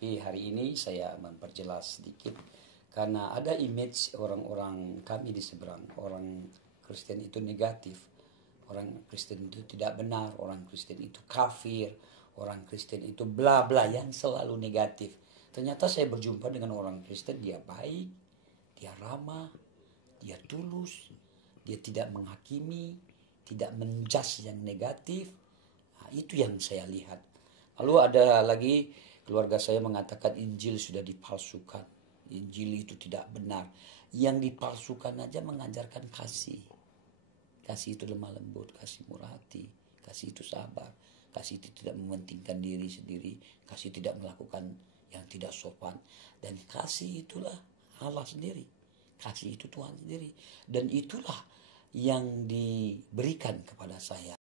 Hari ini saya memperjelas sedikit karena ada image orang-orang kami di seberang, orang Kristen itu negatif, orang Kristen itu tidak benar, orang Kristen itu kafir, orang Kristen itu bla bla yang selalu negatif. Ternyata saya berjumpa dengan orang Kristen, dia baik, dia ramah, dia tulus, dia tidak menghakimi, tidak menjudge yang negatif. Nah, itu yang saya lihat. Lalu ada lagi keluarga saya mengatakan Injil sudah dipalsukan. Injil itu tidak benar. Yang dipalsukan aja mengajarkan kasih. Kasih itu lemah lembut, kasih murah hati, kasih itu sabar, kasih itu tidak mementingkan diri sendiri, kasih tidak melakukan yang tidak sopan. Dan kasih itulah Allah sendiri. Kasih itu Tuhan sendiri. Dan itulah yang diberikan kepada saya.